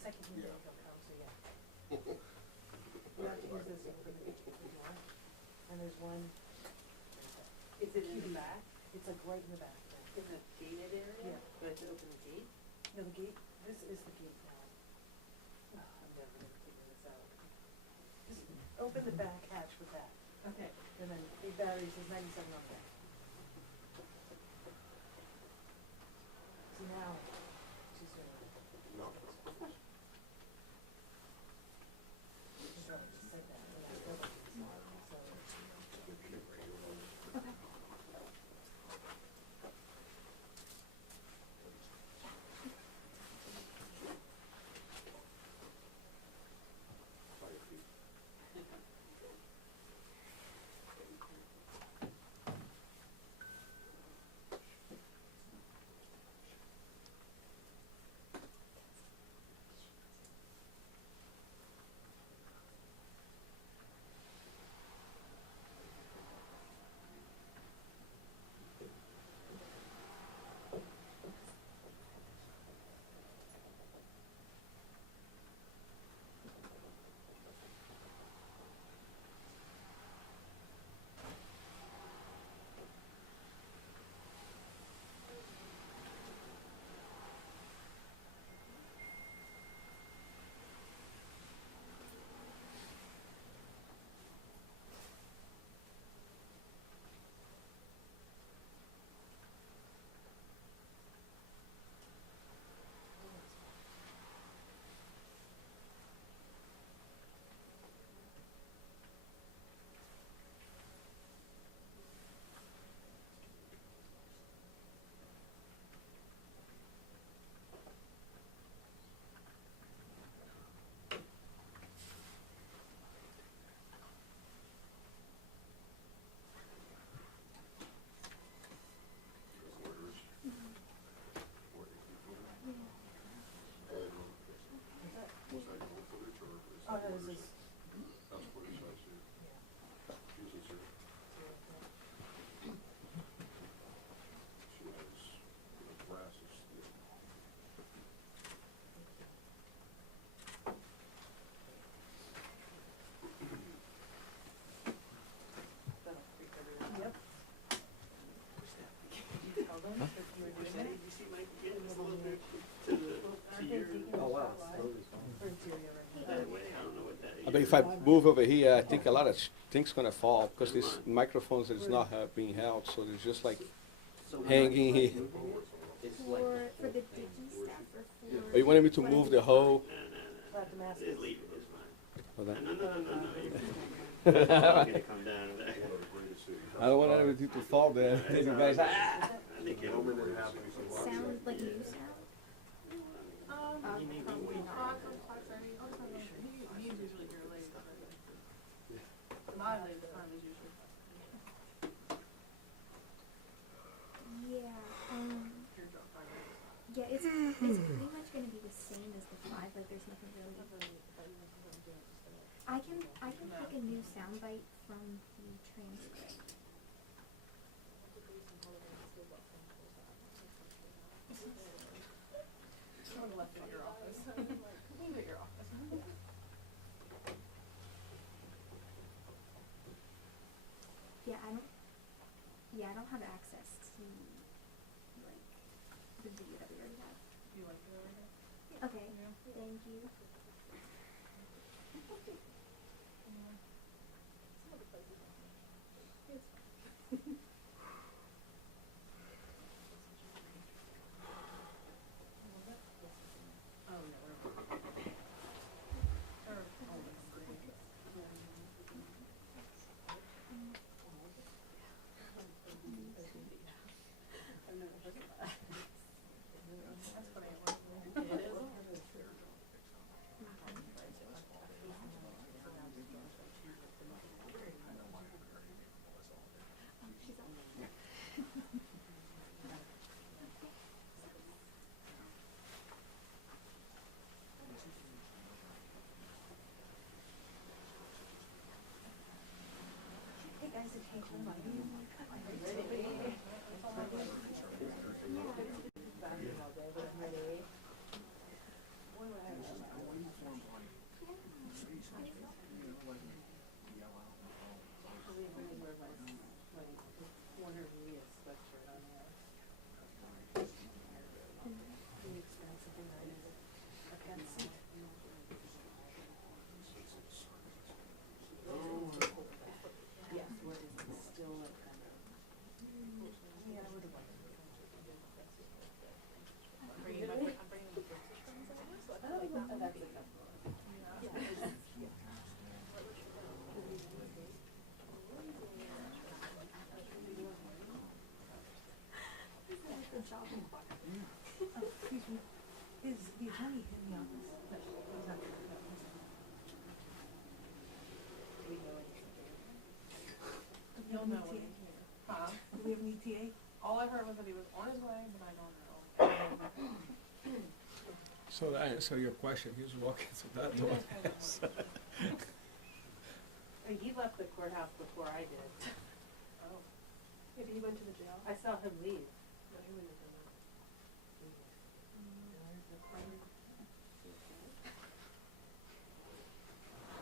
second he's in, he'll come, so yeah. You have to use this to open the kitchen door. And there's one. Is it in the back? It's like right in the back. In the gated area? Yeah. Do I have to open the gate? No, the gate, this is the gate now. Oh, I'm never gonna figure this out. Just open the back hatch with that. Okay. And then the battery says 97 on there. So now, she's doing it. No. She's already said that, and I still don't think so. Okay. Oh, no, this is, That's what it says here. yeah. Jesus, here. She has, the brass is steel. That'll freak everyone out. Yep. You tell them that you were doing it? You see Mike getting a little bit to your, Oh, wow. Or interior right now. that way, I don't know what that is. But if I move over here, I think a lot of things gonna fall, because these microphones is not being held, so they're just like hanging here. For the digi stuff or for. Oh, you wanted me to move the whole? Let them ask us. Leave it, it's fine. Hold on. No. You're gonna come down to that. What a great city. I don't want everything to fall there. Then you guys, ah! I think it'll Moment it happens a lot. Sound, like new sound? You need to wait. He's usually here late. My late time is usually. Yeah, yeah, it's pretty much gonna be the same as the 5, like there's nothing really. I can pick a new soundbite from the transcript. Someone left at your office. Leave at your office. Yeah, I don't have access to, like, the video that we already have. You like it over here? Okay, thank you. Oh, yeah, we're. That's funny. It is. Hey guys, it's Hank. Hold on. Basketball day, but I'm ready. Boy, what I have ETA? All I heard was that he was on his way, but I don't know. So your question, he was walking through that door. He left the courthouse before I did. Oh. Maybe he went to the jail? I saw him leave. No, he wouldn't have done that.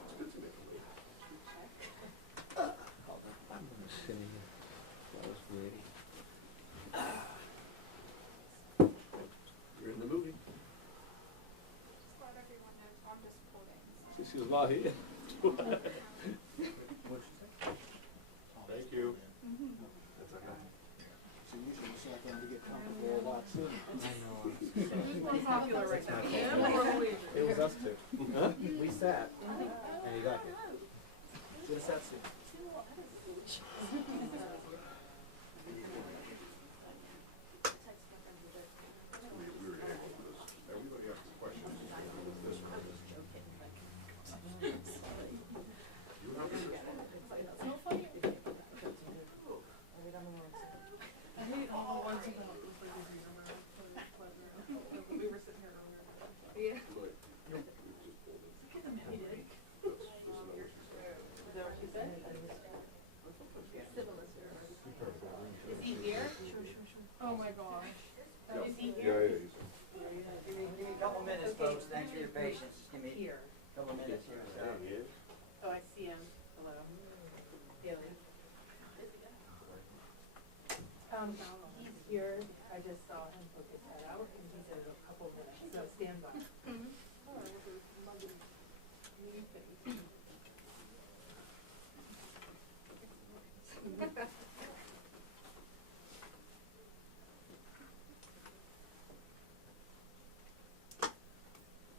It's good to make a leap. Hold on, I'm gonna send you. That was ready. You're in the movie. Just let everyone know, I'm just holding. Since he's not here. Thank you. Mm-hmm. That's okay. So usually it's not going to get comfortable a lot soon. Who's more popular right now, him or Luigi? It was us two. We sat, and he got here. Just that soon. We were able to this. Everybody asks questions. This one. You have this one. So funny. I hate all the ones about the freaking around. We were sitting here earlier. Yeah. Like, we just pulled it. He did. This is not what she said. Is that what she said? Is he here? Sure. Oh my gosh. Is he Yeah, here? yeah, he's in. Give me a couple minutes, folks, thanks for your patience, give me Here. a couple minutes here. Yeah, he is. Oh, I see him. Hello. Haley. He's here. I just saw him poke his head out, and he's in a couple minutes, so stand by.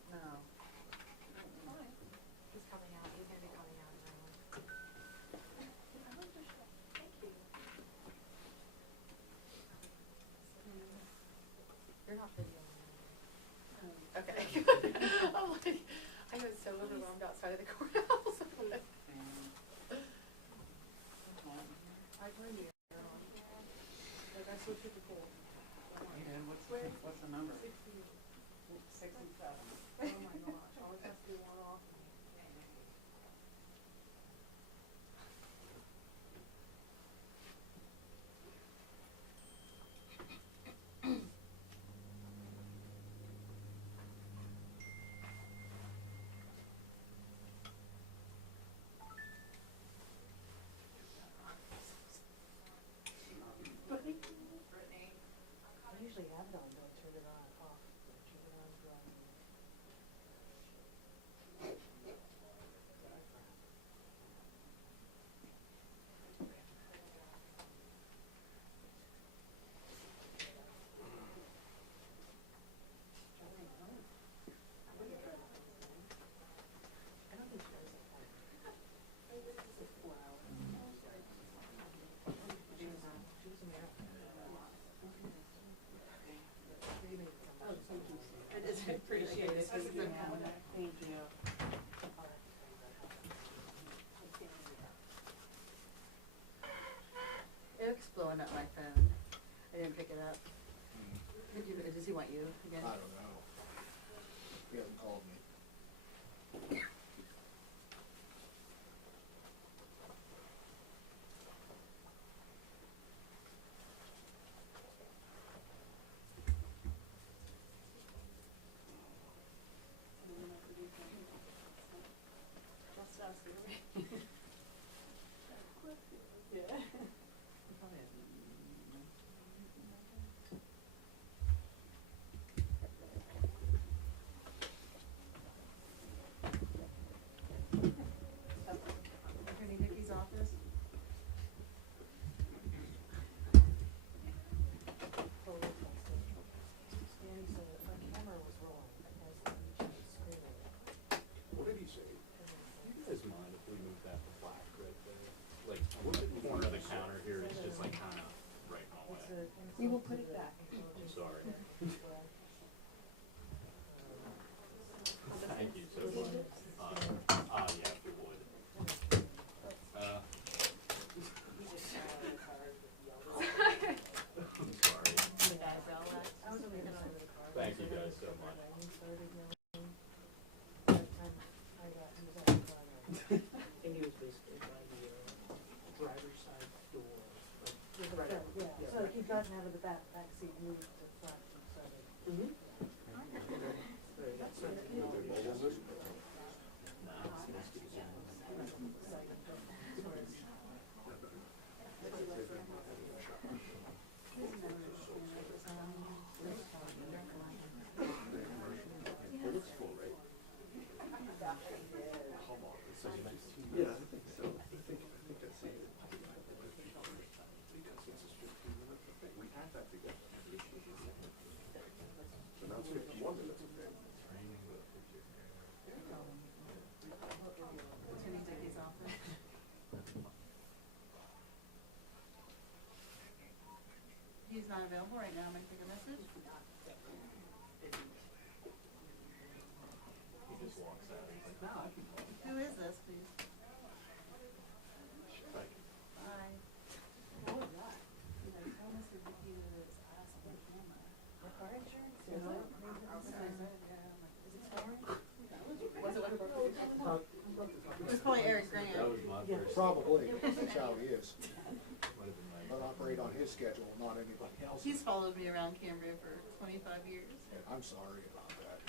No. He's coming out. He's gonna be coming out in a moment. You're not videoing me. Okay. I'm like, I was so overwhelmed outside of the courthouse. I turned you on. Like I switched it to full. Yeah, what's the number? 67. 67. Oh my gosh, I always have to do one off. Brittany. I usually have it on, don't turn it on, off. Don't turn it on, go on. I don't think she does it. This is 4 hours. She was American. Oh, thank you. I just appreciate it. That's a good one. Thank you. It's blowing up my phone. I didn't pick it up. Does he want you again? I don't know. He hasn't called me. Just us, really. Yeah. Attorney Nikki's office. And so my camera was rolling, but as the screen. What did he say? You guys mind if we move that to black right there? Like, the corner of the counter here is just like kinda right in the way. We will put it back. I'm sorry. Thank you so much. Yeah, if you would. I think he was basically by the driver's side door, like, right out. Yeah, so he got out of the back seat, moved to front, and started. Mm-hmm. Yeah, I think so. I think that's it. Because this is 15 minutes, I think we had that together. So now it's 51 minutes, okay. Can you take these off then? He's not available right now, am I take a message? He just walks out. He's like, no, I can call. Who is this, please? Like, Bye. Car insurance? Is it? What's it, it was probably Eric Grant. that was my first. Probably, that's how he is. Might have been my. But operate on his schedule, not anybody else's. He's followed me around Cambria for 25 years. I'm sorry about that.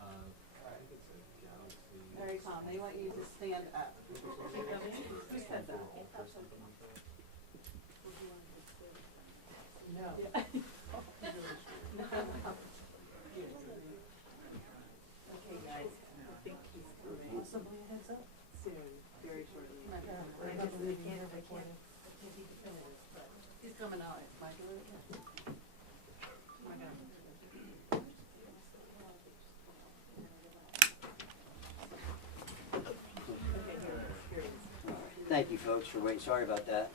I think it's a Galaxy. Very calm, they want you to stand up. Who said that? No. Okay, guys, I think he's coming Possibly a heads up. soon, very shortly. He's coming out, it's Michael. Oh my God. Thank you, folks, for waiting. Sorry about that.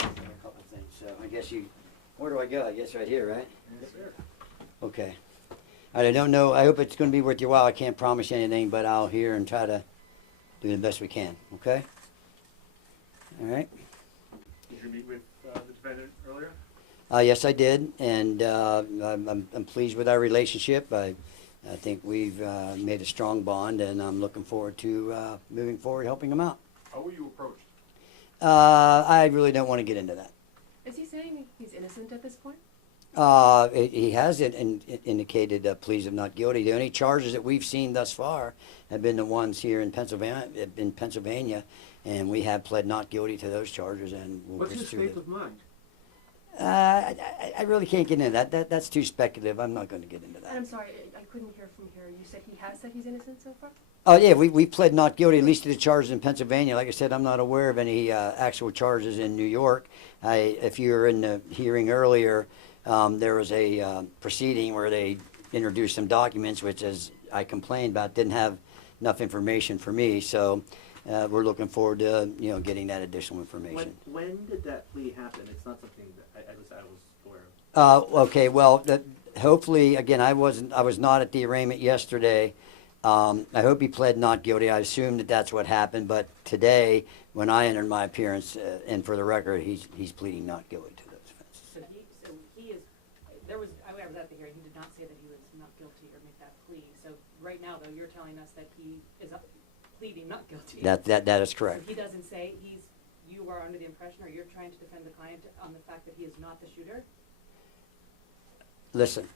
A couple things. So I guess where do I go? I guess right here, right? Yes, sir. Okay. All right, I don't know. I hope it's going to be worth your while. I can't promise anything, but I'll hear and try to do the best we can. Okay? All right. Did you meet with the defendant earlier? Yes, I did, and I'm pleased with our relationship. I think we've made a strong bond, and I'm looking forward to moving forward, helping him out. How were you approached? I really don't want to get into that. Is he saying he's innocent at this point? He has indicated pleas of not guilty. The only charges that we've seen thus far have been the ones here in Pennsylvania, and we have pled not guilty to those charges, and we'll What's his pursue state it. of mind? I really can't get into that. That's too speculative. I'm not going to get into And that. I'm sorry, I couldn't hear from here. You said he has said he's innocent so far? Oh yeah, we pled not guilty, at least to the charges in Pennsylvania. Like I said, I'm not aware of any actual charges in New York. If you were in the hearing earlier, there was a proceeding where they introduced some documents, which, as I complained about, didn't have enough information for me. So we're looking forward to getting that additional information. When did that plea happen? It's not something that I was aware of. Okay, well, hopefully, again, I was not at the arraignment yesterday. I hope he pled not guilty. I assume that that's what happened. But today, when I entered my appearance, and for the record, he's pleading not guilty to those offenses. So he is, I was at the hearing, he did not say that he was not guilty or make that plea. So right now, though, you're telling us that he is pleading not guilty. That is correct. So he doesn't say you are under the impression, or you're trying to defend the client on the fact that he is not the shooter? Listen,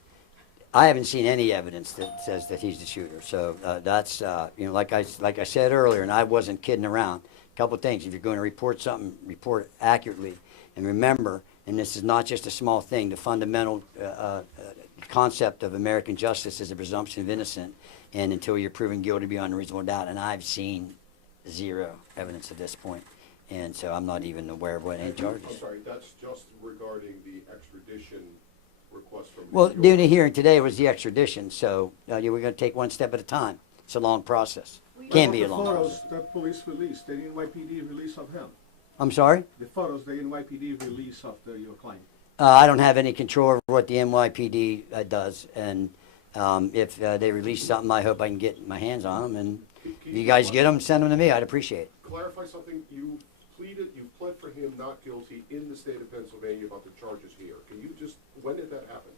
I haven't seen any evidence that says that he's the shooter. So that's like I said earlier, and I wasn't kidding around. A couple of things: if you're going to report something, report it accurately, and remember. And this is not just a small thing. The fundamental concept of American justice is a presumption of innocence, and until you're proven guilty beyond a reasonable doubt. And I've seen zero evidence at this point, and so I'm not even aware of what any charges. I'm sorry, that's just regarding the extradition request from. Well, New York. doing the hearing today was the extradition, so we're going to take one step at a time. It's a long process. Can be a long process. The photos that police released, the NYPD release of him. I'm sorry? The photos, the NYPD release of your client. I don't have any control over what the NYPD does, and if they release something, I hope I can get my hands on them, and if you guys get them, send them to me. I'd appreciate it. Clarify something. You pled for him not guilty in the state of Pennsylvania about the charges here. Can you when did that happen?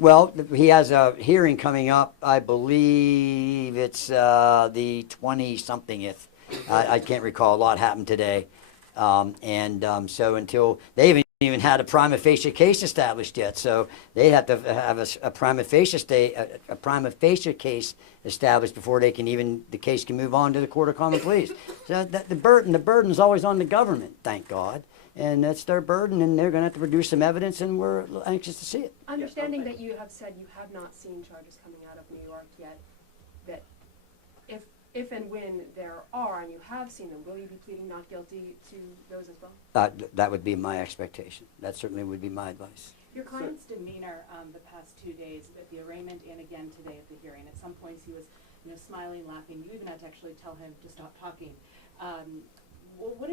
Well, he has a hearing coming up. I believe it's the 20-somethingth. I can't recall. A lot happened today. So until they haven't even had a prima facie case established yet, so they have to have a prima facie case established before they can even the case can move on to the Court of Common Pleas. So the burden's always on the government, thank God, and that's their burden, and they're going to have to produce some evidence, and we're anxious to see it. Understanding that you have said you have not seen charges coming out of New York yet, that if and when there are, and you have seen them, will you be pleading not guilty to those as well? That would be my expectation. That certainly would be my advice. Your client's demeanor the past 2 days at the arraignment and again today at the hearing, at some points he was, smiling, laughing. You even had to actually tell him to stop talking. What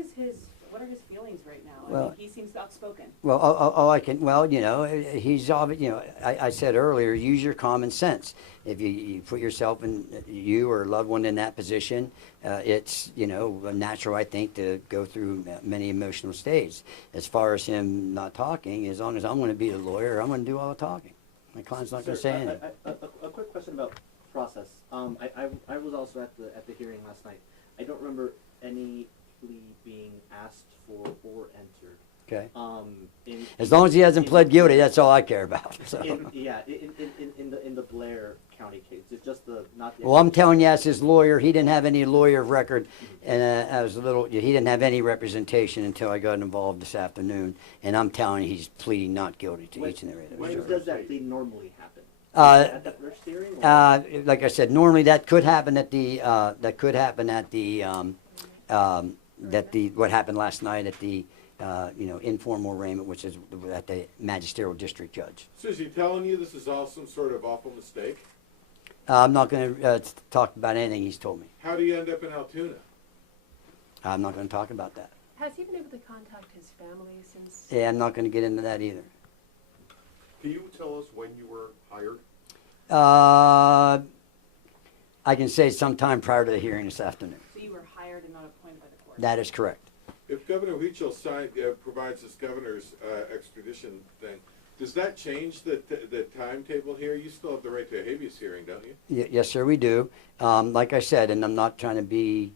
are his feelings right now? Well, he seems outspoken. Well, he's obvious. I said earlier, use your common sense. If you put yourself you or a loved one in that position, it's, natural, I think, to go through many emotional states. As far as him not talking, as long as I'm going to be the lawyer, I'm going to do all the talking. My client's not going to say anything. A quick question about process. I was also at the hearing last night. I don't remember any plea being asked for or entered. Okay. As long as he hasn't pled guilty, that's all I care about. So. In the Blair County case, it's just not the. Well, I'm telling you, as his lawyer, he didn't have any lawyer of record, and he didn't have any representation until I got involved this afternoon. And I'm telling you, he's pleading not guilty to each and every other. When does that plea normally happen? At that first hearing? Like I said, normally that could happen at the what happened last night at the informal arraignment, which is at the magisterial district judge. So is he telling you this is all some sort of awful mistake? I'm not going to talk about anything he's told me. How do you end up in Altoona? I'm not going to talk about that. Has he been able to contact his family since? Yeah, I'm not going to get into that either. Can you tell us when you were hired? I can say sometime prior to the hearing this afternoon. So you were hired and not appointed by the court? That is correct. If Governor Huichel provides this governor's extradition thing, does that change the timetable here? You still have the right to a habeas hearing, don't you? Yes, sir, we do. Like I said, and I'm not trying to be,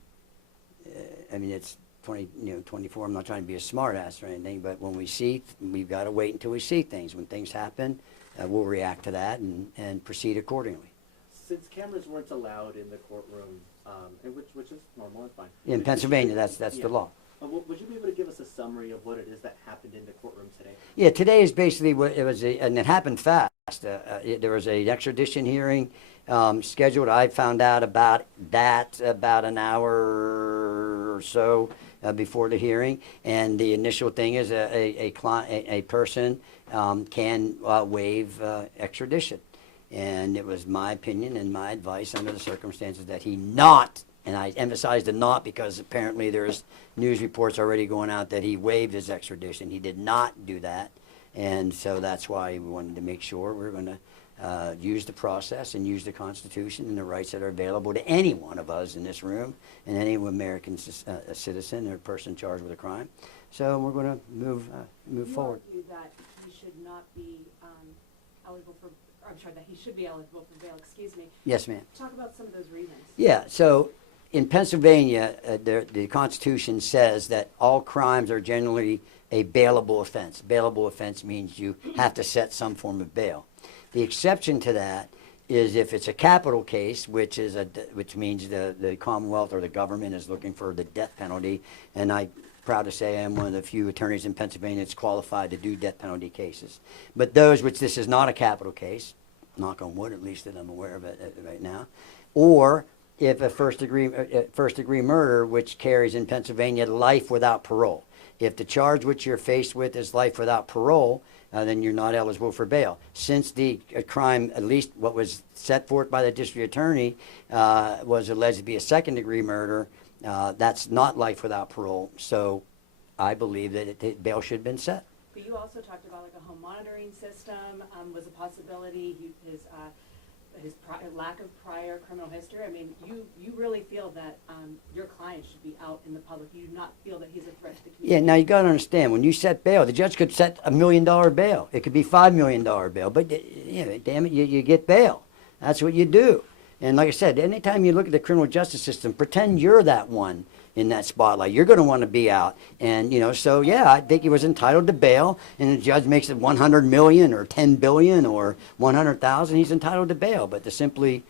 it's 24. I'm not trying to be a smart ass or anything, but when we've got to wait until we see things. When things happen, we'll react to that and proceed accordingly. Since cameras weren't allowed in the courtroom, which is normal and fine. In Pennsylvania, that's the law. Would you be able to give us a summary of what it is that happened in the courtroom today? Yeah, today is basically what it was, and it happened fast. There was an extradition hearing scheduled. I found out about that about an hour or so before the hearing, and the initial thing is a person can waive extradition. And it was my opinion and my advice under the circumstances that he not, and I emphasize the not because apparently there's news reports already going out that he waived his extradition. He did not do that. And so that's why we wanted to make sure we're going to use the process and use the Constitution and the rights that are available to any one of us in this room and any American citizen or person charged with a crime. So we're going to move forward. You argue that he should not be eligible for, that he should be eligible for bail, excuse me. Yes, ma'am. Talk about some of those reasons. Yeah, so in Pennsylvania, the Constitution says that all crimes are generally a bailable offense. Bailable offense means you have to set some form of bail. The exception to that is if it's a capital case, which means the Commonwealth or the government is looking for the death penalty, and I'm proud to say I'm one of the few attorneys in Pennsylvania that's qualified to do death penalty cases. But those which this is not a capital case, knock on wood at least that I'm aware of it right now, or if a first degree murder, which carries in Pennsylvania life without parole. If the charge which you're faced with is life without parole, then you're not eligible for bail. Since the crime, at least what was set forth by the district attorney, was alleged to be a second degree murder, that's not life without parole. So I believe that bail should have been set. But you also talked about like a home monitoring system was a possibility. His his lack of prior criminal history? I mean, you really feel that your client should be out in the public. You do not feel that he's a threat to the community? Yeah, now you gotta understand, when you set bail, the judge could set $1 million bail. It could be $5 million bail, but damn it, you get bail. That's what you do. And like I said, anytime you look at the criminal justice system, pretend you're that one in that spotlight. You're gonna wanna be out. And, so yeah, I think he was entitled to bail, and the judge makes it 100 million or 10 billion or 100,000, he's entitled to bail. But to simply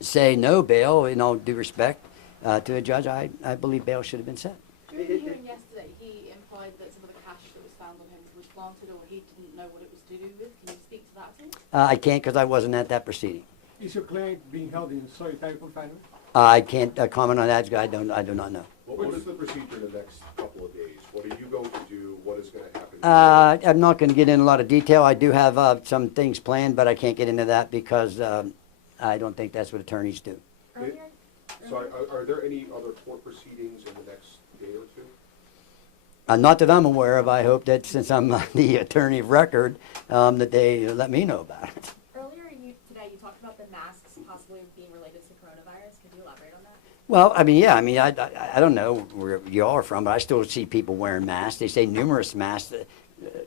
say no bail, in all due respect to a judge, I believe bail should have been set. During the hearing yesterday, he implied that some of the cash that was found on him was planted, or he didn't know what it was to do with. Can you speak to that at all? I can't because I wasn't at that proceeding. Is your client being held in solitary confinement? I can't comment on that. I do not know. What is the procedure in the next couple of days? What are you going to do? What is going to happen? I'm not going to get into a lot of detail. I do have some things planned, but I can't get into that because I don't think that's what attorneys do. So are there any other court proceedings in the next day or two? Not that I'm aware of. I hope that since I'm the attorney of record, that they let me know about it. Earlier today, you talked about the masks possibly being related to coronavirus. Could you elaborate on that? Well, I don't know where you all are from, but I still see people wearing masks. They say numerous masks. A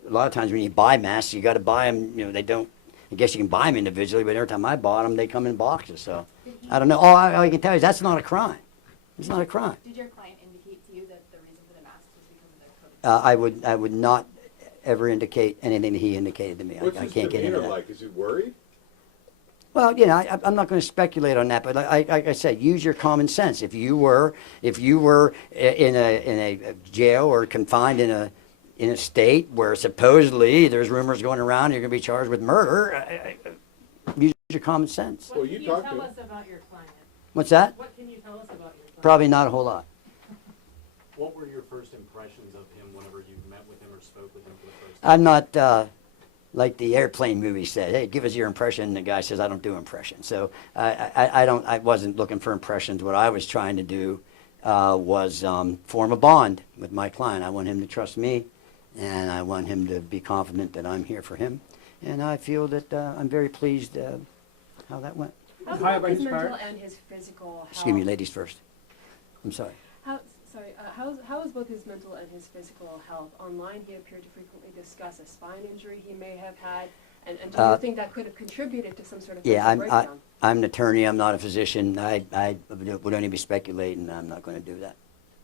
lot of times when you buy masks, you got to buy them. They don't. I guess you can buy them individually, but every time I bought them, they come in boxes. So I don't know. All I can tell you is that's not a crime. It's not a crime. Did your client indicate to you that the reason for the masks was because of the COVID? I would not ever indicate anything that he indicated to me. What's I his can't get into demeanor that. like? Is he worried? Well, I'm not going to speculate on that, but like I said, use your common sense. If you were in a jail or confined in a state where supposedly there's rumors going around you're going to be charged with murder, use your common sense. What can you tell us about your client? What's that? What can you tell us about your client? Probably not a whole lot. What were your first impressions of him whenever you met with him or spoke with him for the first time? I'm not like the airplane movie said. Hey, give us your impression. And the guy says, I don't do impressions. So I wasn't looking for impressions. What I was trying to do was form a bond with my client. I want him to trust me, and I want him to be confident that I'm here for him. And I feel that I'm very pleased how that went. How's about his mental and his physical health? Excuse me, ladies first. I'm sorry. How is both his mental and his physical health? Online, he appeared to frequently discuss a spine injury he may have had, and do you think that could have contributed to some sort of mental breakdown? I'm an attorney. I'm not a physician. I would only be speculating. I'm not going to do that.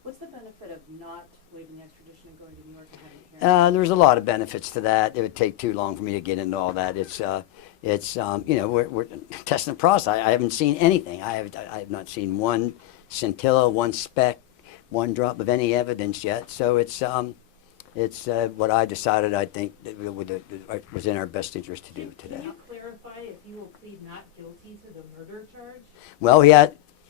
What's the benefit of not waiving the extradition and going to New York and having a hearing? There's a lot of benefits to that. It would take too long for me to get into all that. We're testing the process. I haven't seen anything. I have not seen one scintilla, one speck, one drop of any evidence yet. So it's what I decided. I think that it was in our best interest to do today. Can you clarify if you will plead not guilty to the murder charge? Well,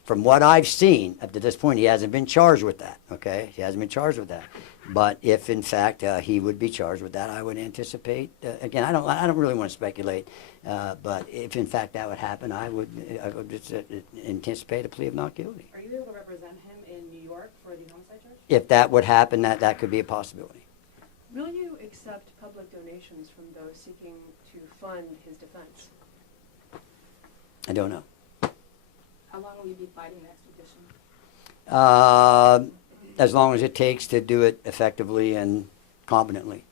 from what I've seen up to this point, he hasn't been charged with that. Okay, he hasn't been charged with that. But if in fact he would be charged with that, I would anticipate. Again, I don't really want to speculate. But if in fact that would happen, I would anticipate a plea of not guilty. Are you able to represent him in New York for the homicide charge? If that would happen, that could be a possibility. Will you accept public donations from those seeking to fund his defense? I don't know. How long will you be fighting the extradition? As long as it takes to do it effectively and competently.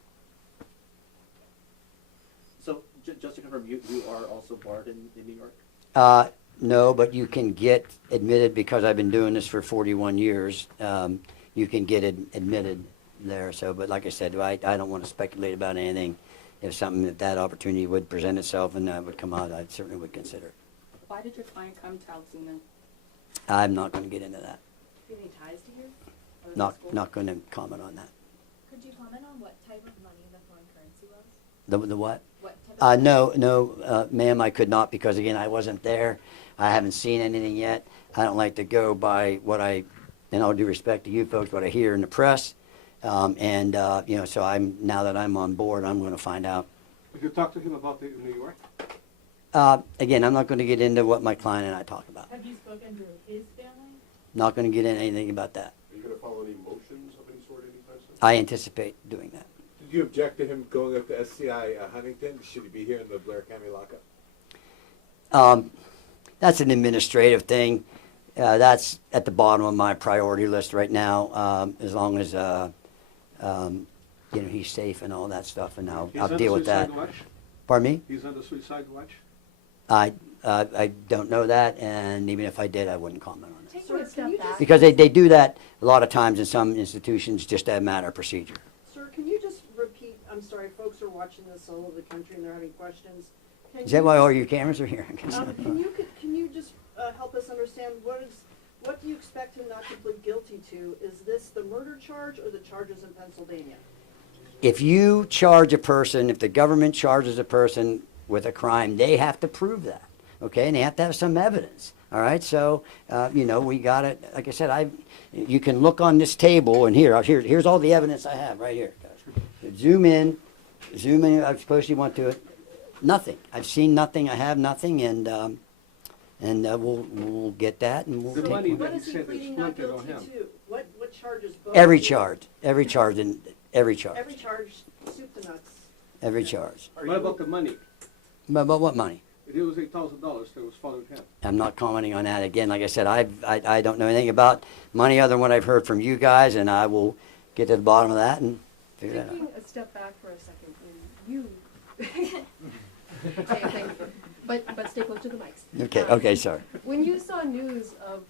So, just to confirm, you are also barred in New York? No, but you can get admitted because I've been doing this for 41 years. You can get admitted there. So, but like I said, I don't want to speculate about anything. If that opportunity would present itself and that would come out, I certainly would consider it. Why did your client come to Altoona? I'm not going to get into that. Do you have any ties to here? Not going to comment on that. Could you comment on what type of money the foreign currency was? The what? What type of No, ma'am, I could not because, again, I wasn't there. I haven't seen anything yet. I don't like to go by what in all due respect to you folks, what I hear in the press. So now that I'm on board, I'm going to find out. Did you talk to him about it in New York? Again, I'm not going to get into what my client and I talk about. Have you spoken to his family? Not going to get into anything about that. Are you going to follow any motions of any sort anytime soon? I anticipate doing that. Did you object to him going up to SCI Huntington? Should he be here in the Blair County lockup? That's an administrative thing. That's at the bottom of my priority list right now, as long as, he's safe and all that stuff, and I'll deal with that. Pardon me? He's under suicide watch? I don't know that, and even if I did, I wouldn't comment on it. Taking a step back. Because they do that a lot of times in some institutions, just as a matter of procedure. Sir, can you just repeat, I'm sorry, folks are watching this all over the country and they're having questions. Is that why all your cameras are here? Can you just help us understand what do you expect him not to plead guilty to? Is this the murder charge or the charges in Pennsylvania? If you charge a person, if the government charges a person with a crime, they have to prove that, okay? And they have to have some evidence, all right? So, we got it. Like I said, you can look on this table, and here's all the evidence I have right here. Zoom in, I suppose you want to. Nothing. I've seen nothing. I have nothing, and we'll get that, and we'll The take money one. What that is he he said is pleading not planted on guilty him. to? What charges both? Every charge, every charge. Every charge, soup to nuts. Every charge. What about the money? But what money? It was $8,000 that was following him. I'm not commenting on that again. Like I said, I don't know anything about money other than what I've heard from you guys, and I will get to the bottom of that and figure that out. Taking a step back for a second, and you. Okay, But stay close to the mics. Okay, sorry. When you saw news of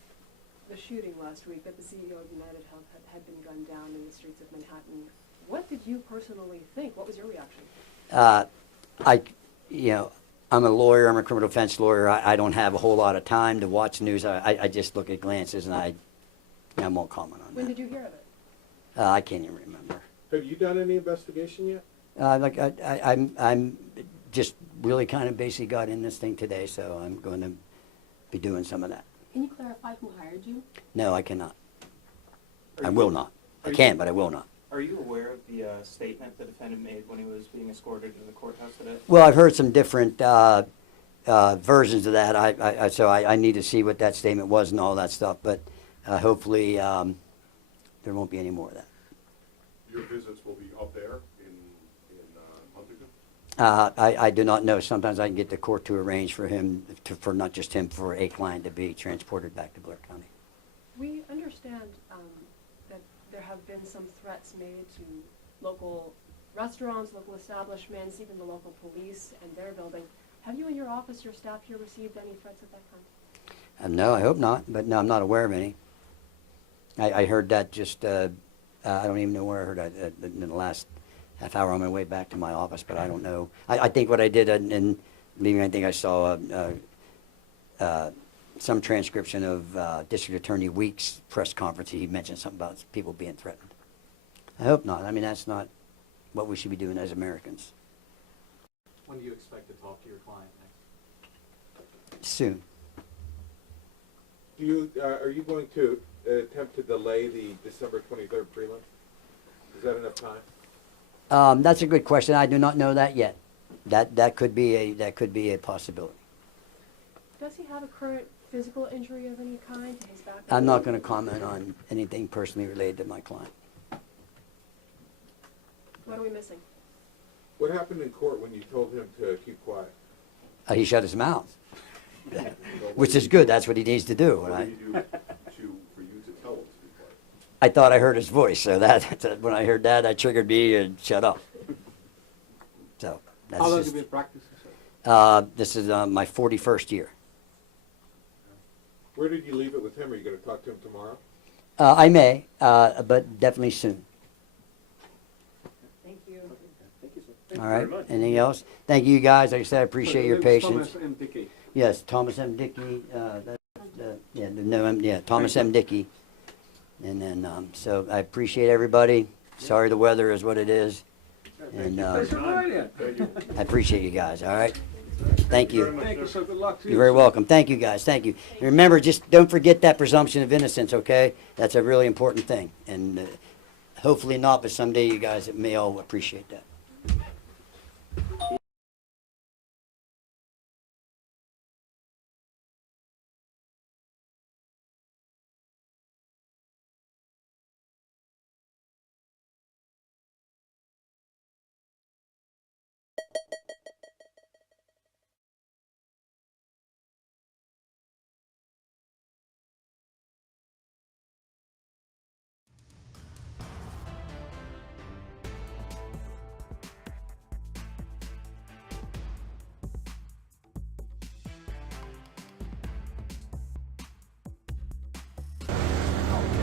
the shooting last week that the CEO of United Health had been gunned down in the streets of Manhattan, what did you personally think? What was your reaction? I'm a lawyer. I'm a criminal defense lawyer. I don't have a whole lot of time to watch news. I just look at glances, and I won't comment on When that. did you hear of it? I can't even remember. Have you done any investigation yet? I'm just really kind of basically got in this thing today, so I'm going to be doing some of that. Can you clarify who hired you? No, I cannot. I will not. I can, but I will not. Are you aware of the statement the defendant made when he was being escorted to the courthouse today? Well, I've heard some different versions of that. So I need to see what that statement was and all that stuff. But hopefully there won't be any more of that. Your visits will be up there in Huntington? I do not know. Sometimes I can get the court to arrange for him, for not just him, for a client to be transported back to Blair County. We understand that there have been some threats made to local restaurants, local establishments, even the local police and their building. Have you in your office, your staff here, received any threats of that kind? No, I hope not. But no, I'm not aware of any. I heard that just, I don't even know where I heard that in the last half hour on my way back to my office, but I don't know. I think what I did in leaving, I think I saw some transcription of District Attorney Weeks' press conference. He mentioned something about people being threatened. I hope not. I mean, that's not what we should be doing as Americans. When do you expect to talk to your client next? Soon. Are you going to attempt to delay the December 23rd prelim? Is that enough time? That's a good question. I do not know that yet. That could be a possibility. Does he have a current physical injury of any kind to his back? I'm not going to comment on anything personally related to my client. What are we missing? What happened in court when you told him to keep quiet? He shut his mouth, which is good. That's what he needs to do. What Right? do you do for you to tell him to be quiet? I thought I heard his voice, so that when I heard that triggered me and shut up. So that's How long just, have you been practicing, sir? this is my 41st year. Where did you leave it with him? Are you going to talk to him tomorrow? I may, but definitely soon. Thank you. Thank you, sir. All right. Anything else? Thank you guys. Like I said, I appreciate your patience. Thomas M. Dickey. Yes, Thomas M. Dickey. Thomas M. Dickey. And then, so I appreciate everybody. Sorry the weather is what it is. And Thanks for writing. I appreciate you guys. All right. Thank you. Thank you, sir. Good luck to you. You're very sir. welcome. Thank you, guys. Thank you. And remember, just don't forget that presumption of innocence, okay? That's a really important thing. And hopefully not, but someday you guys may all appreciate that.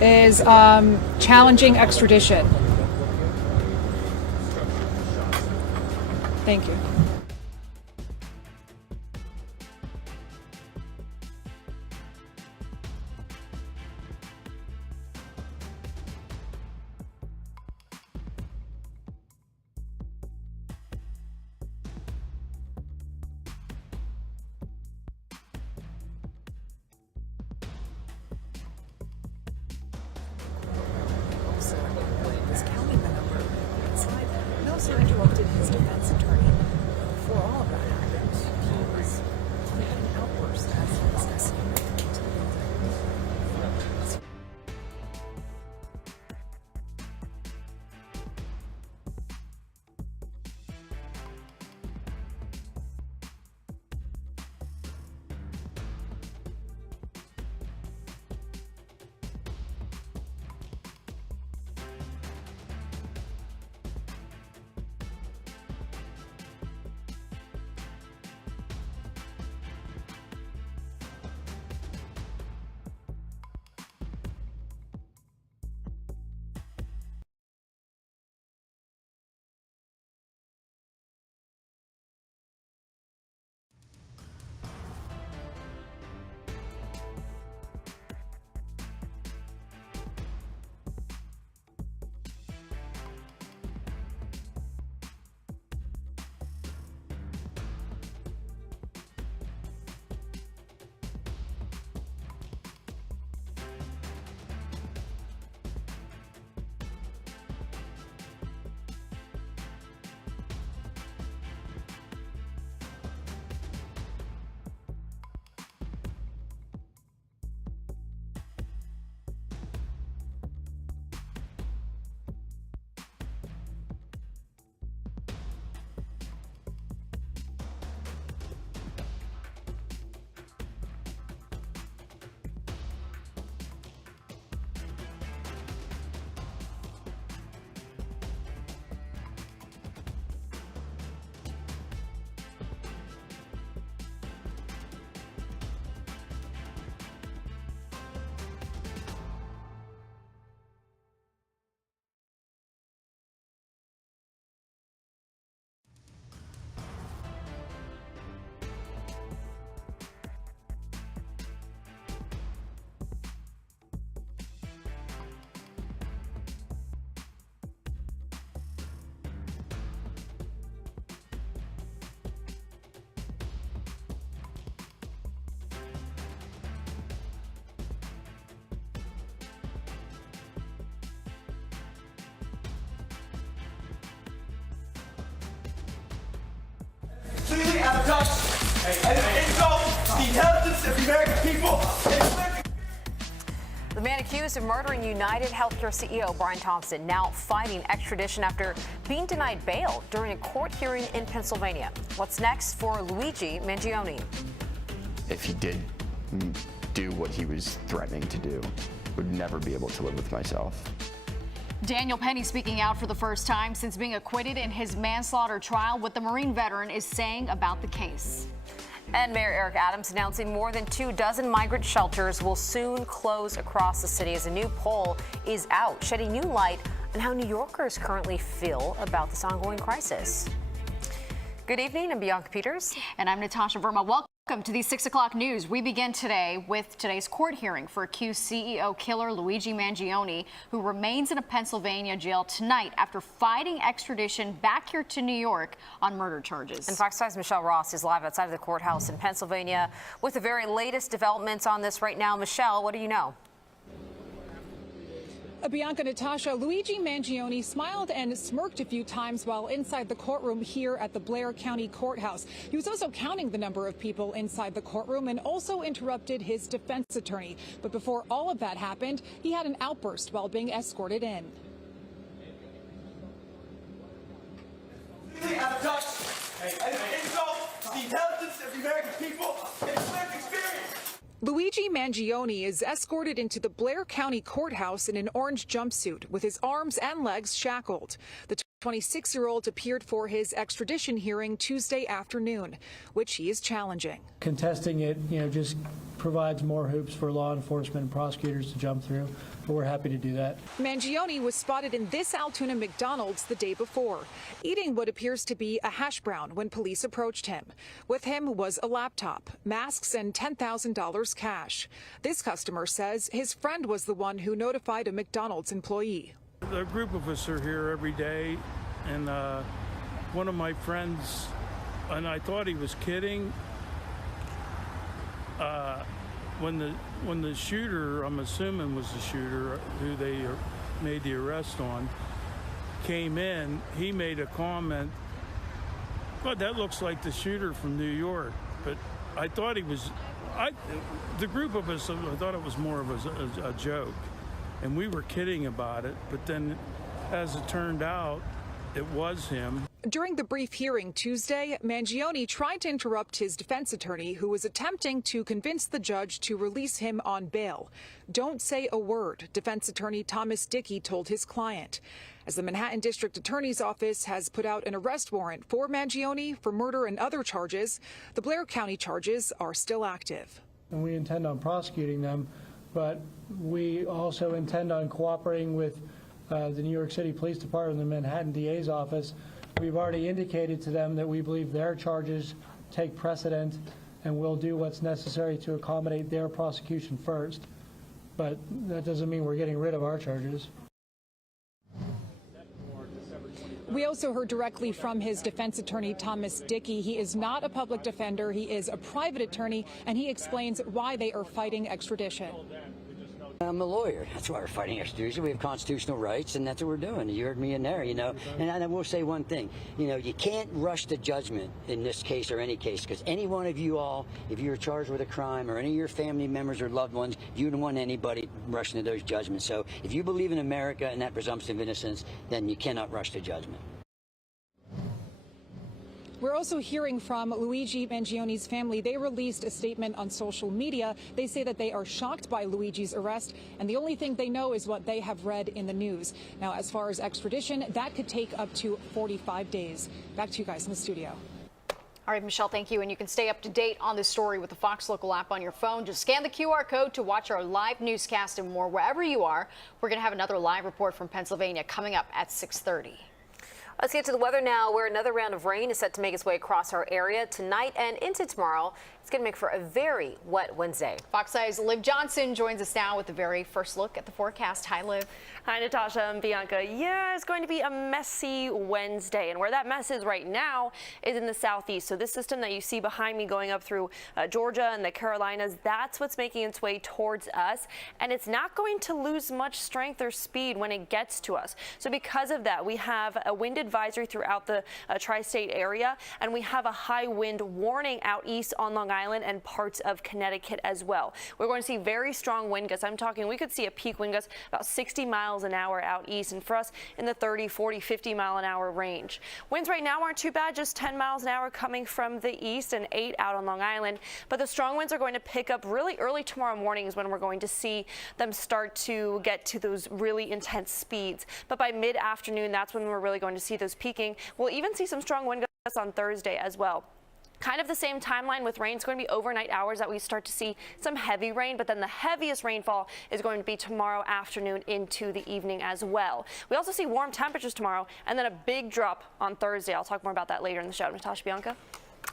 is challenging extradition. Thank you. He also interrupted his defense attorney. Before all of that happened, he had an outburst as he was escorted into the building. Completely out of touch and insult the intelligence of the American people. The man accused of murdering United Healthcare CEO Brian Thompson now fighting extradition after being denied bail during a court hearing in Pennsylvania. What's next for Luigi Mangione? If he did do what he was threatening to do, would never be able to live with myself. Daniel Penny speaking out for the first time since being acquitted in his manslaughter trial. What the Marine veteran is saying about the case. And Mayor Eric Adams announcing more than 24 migrant shelters will soon close across the city as a new poll is out, shedding new light on how New Yorkers currently feel about this ongoing crisis. Good evening, I'm Bianca Peters. And I'm Natasha Verma. Welcome to the 6 o'clock news. We begin today with today's court hearing for accused CEO killer Luigi Mangione, who remains in a Pennsylvania jail tonight after fighting extradition back here to New York on murder charges. And Fox 5's Michelle Ross is live outside of the courthouse in Pennsylvania with the very latest developments on this right now. Michelle, what do you know? Bianca, Natasha, Luigi Mangione smiled and smirked a few times while inside the courtroom here at the Blair County Courthouse. He was also counting the number of people inside the courtroom and also interrupted his defense attorney. But before all of that happened, he had an outburst while being escorted in. Completely out of touch and insult the intelligence of the American people and its lived experience. Luigi Mangione is escorted into the Blair County Courthouse in an orange jumpsuit with his arms and legs shackled. The 26-year-old appeared for his extradition hearing Tuesday afternoon, which he is challenging. Contesting it, just provides more hoops for law enforcement and prosecutors to jump through, but we're happy to do that. Mangione was spotted in this Altoona McDonald's the day before, eating what appears to be a hash brown when police approached him. With him was a laptop, masks, and $10,000 cash. This customer says his friend was the one who notified a McDonald's employee. A group of us are here every day, and one of my friends, and I thought he was kidding, when the shooter, I'm assuming was the shooter who they made the arrest on, came in, he made a comment, "God, that looks like the shooter from New York." But I thought he was, the group of us, I thought it was more of a joke. And we were kidding about it, but then as it turned out, it was him. During the brief hearing Tuesday, Mangione tried to interrupt his defense attorney, who was attempting to convince the judge to release him on bail. "Don't say a word," defense attorney Thomas Dickey told his client. As the Manhattan District Attorney's Office has put out an arrest warrant for Mangione for murder and other charges, the Blair County charges are still active. And we intend on prosecuting them, but we also intend on cooperating with the New York City Police Department and the Manhattan DA's office. We've already indicated to them that we believe their charges take precedent, and we'll do what's necessary to accommodate their prosecution first. But that doesn't mean we're getting rid of our charges. We also heard directly from his defense attorney, Thomas Dickey. He is not a public defender. He is a private attorney, and he explains why they are fighting extradition. I'm a lawyer. That's why we're fighting extradition. We have constitutional rights, and that's what we're doing. You heard me in there, And I will say one thing. You can't rush to judgment in this case or any case, because any one of you all, if you're charged with a crime, or any of your family members or loved ones, you don't want anybody rushing to those judgments. So if you believe in America and that presumption of innocence, then you cannot rush to judgment. We're also hearing from Luigi Mangione's family. They released a statement on social media. They say that they are shocked by Luigi's arrest, and the only thing they know is what they have read in the news. Now, as far as extradition, that could take up to 45 days. Back to you guys in the studio. All right, Michelle, thank you. And you can stay up to date on this story with the Fox Local app on your phone. Just scan the QR code to watch our live newscast and more wherever you are. We're going to have another live report from Pennsylvania coming up at 6:30. Let's get to the weather now, where another round of rain is set to make its way across our area tonight and into tomorrow. It's going to make for a very wet Wednesday. Fox Eye's Liv Johnson joins us now with the very first look at the forecast. Hi, Liv. Hi, Natasha and Bianca. Yeah, it's going to be a messy Wednesday, and where that mess is right now is in the southeast. So this system that you see behind me going up through Georgia and the Carolinas, that's what's making its way towards us, and it's not going to lose much strength or speed when it gets to us. So because of that, we have a wind advisory throughout the tri-state area, and we have a high wind warning out east on Long Island and parts of Connecticut as well. We're going to see very strong wind gusts. I'm talking, we could see a peak wind gust about 60 miles an hour out east, and for us in the 30, 40, 50 mile an hour range. Winds right now aren't too bad, just 10 miles an hour coming from the east and 8 out on Long Island, but the strong winds are going to pick up really early tomorrow morning is when we're going to see them start to get to those really intense speeds. But by mid-afternoon, that's when we're really going to see those peaking. We'll even see some strong wind gusts on Thursday as well. Kind of the same timeline with rain. It's going to be overnight hours that we start to see some heavy rain, but then the heaviest rainfall is going to be tomorrow afternoon into the evening as well. We also see warm temperatures tomorrow and then a big drop on Thursday. I'll talk more about that later in the show. Natasha, Bianca.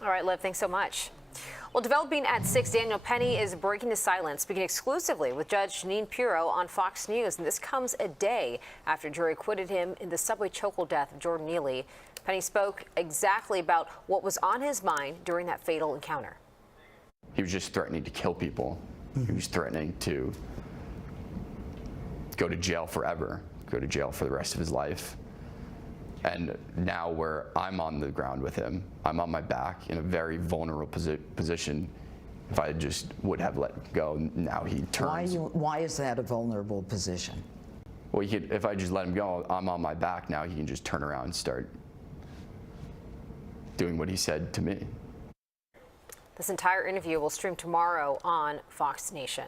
All right, Liv, thanks so much. Well, developing at 6, Daniel Penny is breaking the silence, speaking exclusively with Judge Jeanine Pirro on Fox News. And this comes a day after a jury acquitted him in the subway chokehold death of Jordan Neely. Penny spoke exactly about what was on his mind during that fatal encounter. He was just threatening to kill people. He was threatening to go to jail forever, go to jail for the rest of his life. And now where I'm on the ground with him, I'm on my back in a very vulnerable position. If I just would have let go, now he turns. Why is that a vulnerable position? Well, if I just let him go, I'm on my back now. He can just turn around and start doing what he said to me. This entire interview will stream tomorrow on Fox Nation.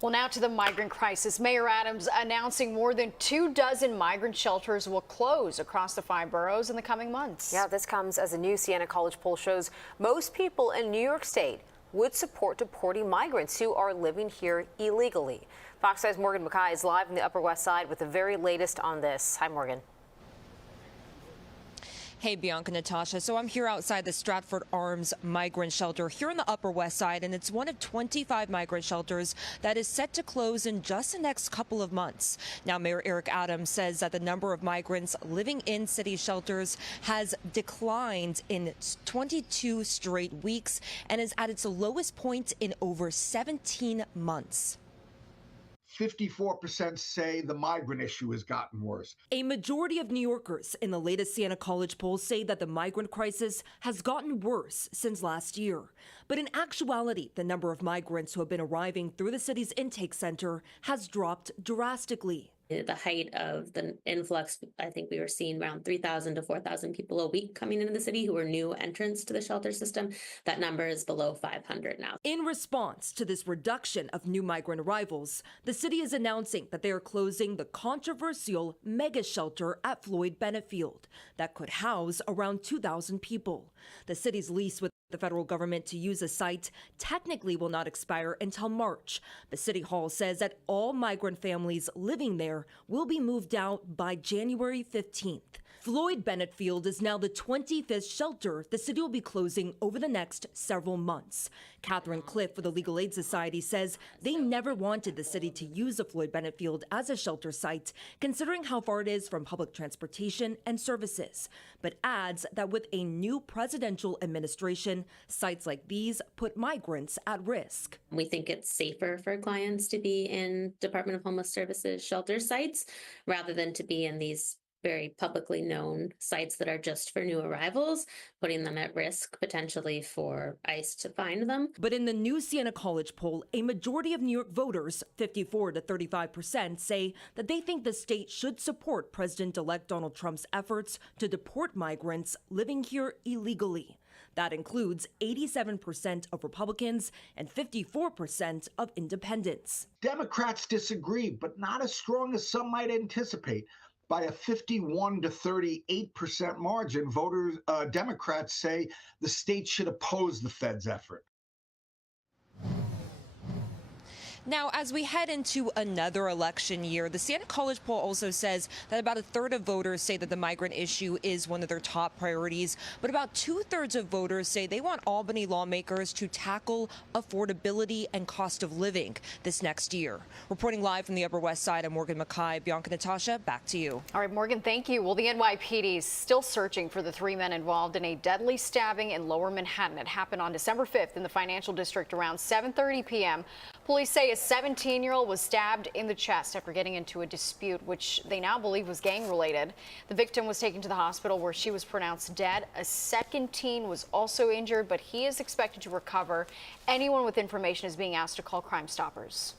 Well, now to the migrant crisis. Mayor Adams announcing more than 24 migrant shelters will close across the 5 boroughs in the coming months. Yeah, this comes as a new Siena College poll shows most people in New York State would support deporting migrants who are living here illegally. Fox 5's Morgan Mackay is live in the Upper West Side with the very latest on this. Hi, Morgan. Hey, Bianca, Natasha. So I'm here outside the Stratford Arms Migrant Shelter here on the Upper West Side, and it's one of 25 migrant shelters that is set to close in just the next couple of months. Now, Mayor Eric Adams says that the number of migrants living in city shelters has declined in 22 straight weeks and is at its lowest point in over 17 months. 54% say the migrant issue has gotten worse. A majority of New Yorkers in the latest Siena College poll say that the migrant crisis has gotten worse since last year. But in actuality, the number of migrants who have been arriving through the city's intake center has dropped drastically. The height of the influx, I think we were seeing around 3,000 to 4,000 people a week coming into the city who were new entrants to the shelter system. That number is below 500 now. In response to this reduction of new migrant arrivals, the city is announcing that they are closing the controversial mega shelter at Floyd Bennett Field that could house around 2,000 people. The city's lease with the federal government to use the site technically will not expire until March. The City Hall says that all migrant families living there will be moved out by January 15th. Floyd Bennett Field is now the 25th shelter the city will be closing over the next several months. Catherine Cliff for the Legal Aid Society says they never wanted the city to use the Floyd Bennett Field as a shelter site, considering how far it is from public transportation and services, but adds that with a new presidential administration, sites like these put migrants at risk. We think it's safer for clients to be in Department of Homeless Services shelter sites rather than to be in these very publicly known sites that are just for new arrivals, putting them at risk potentially for ICE to find them. But in the new Siena College poll, a majority of New York voters, 54 to 35%, say that they think the state should support President-elect Donald Trump's efforts to deport migrants living here illegally. That includes 87% of Republicans and 54% of independents. Democrats disagree, but not as strong as some might anticipate. By a 51 to 38% margin, Democrats say the state should oppose the Fed's effort. Now, as we head into another election year, the Siena College poll also says that about a third of voters say that the migrant issue is one of their top priorities, but about 2/3 of voters say they want Albany lawmakers to tackle affordability and cost of living this next year. Reporting live from the Upper West Side, I'm Morgan Mackay. Bianca, Natasha, back to you. All right, Morgan, thank you. Well, the NYPD is still searching for the 3 men involved in a deadly stabbing in Lower Manhattan. It happened on December 5th in the financial district around 7:30 p.m. Police say a 17-year-old was stabbed in the chest after getting into a dispute, which they now believe was gang-related. The victim was taken to the hospital where she was pronounced dead. A second teen was also injured, but he is expected to recover. Anyone with information is being asked to call Crime Stoppers.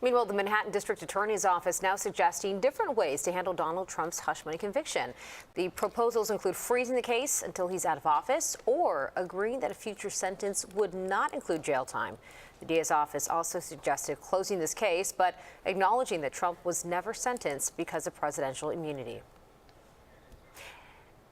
Meanwhile, the Manhattan District Attorney's Office now suggesting different ways to handle Donald Trump's hush money conviction. The proposals include freezing the case until he's out of office or agreeing that a future sentence would not include jail time. The DA's office also suggested closing this case, but acknowledging that Trump was never sentenced because of presidential immunity.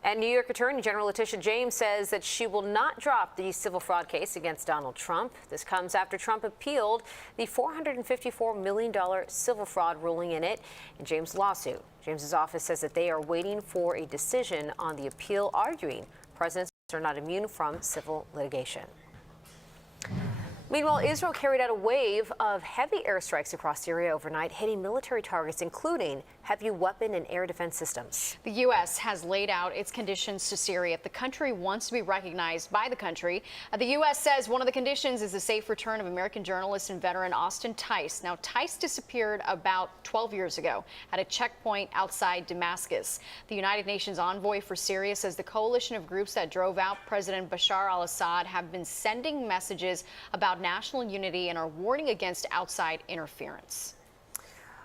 And New York Attorney General Letitia James says that she will not drop the civil fraud case against Donald Trump. This comes after Trump appealed the $454 million civil fraud ruling in it in James' lawsuit. James's office says that they are waiting for a decision on the appeal, arguing presidents are not immune from civil litigation. Meanwhile, Israel carried out a wave of heavy airstrikes across Syria overnight, hitting military targets, including heavy weapon and air defense systems. The U.S. has laid out its conditions to Syria if the country wants to be recognized by the country. The U.S. says one of the conditions is the safe return of American journalist and veteran Austin Tice. Now, Tice disappeared about 12 years ago at a checkpoint outside Damascus. The United Nations envoy for Syria says the coalition of groups that drove out President Bashar al-Assad have been sending messages about national unity and are warning against outside interference.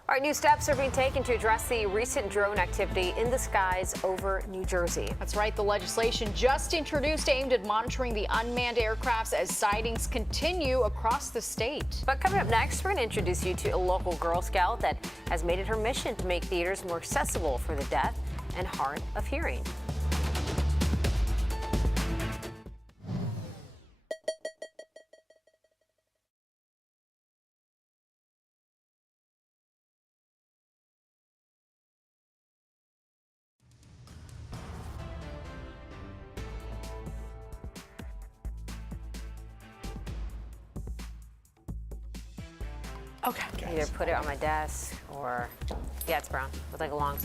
All right, new steps are being taken to address the recent drone activity in the skies over New Jersey. That's right. The legislation just introduced aimed at monitoring the unmanned aircrafts as sightings continue across the state. But coming up next, we're going to introduce you to a local Girl Scout that has made it her mission to make theaters more accessible for the deaf and hard of hearing. Okay. Either put it on my desk or, yeah, it's brown with like a long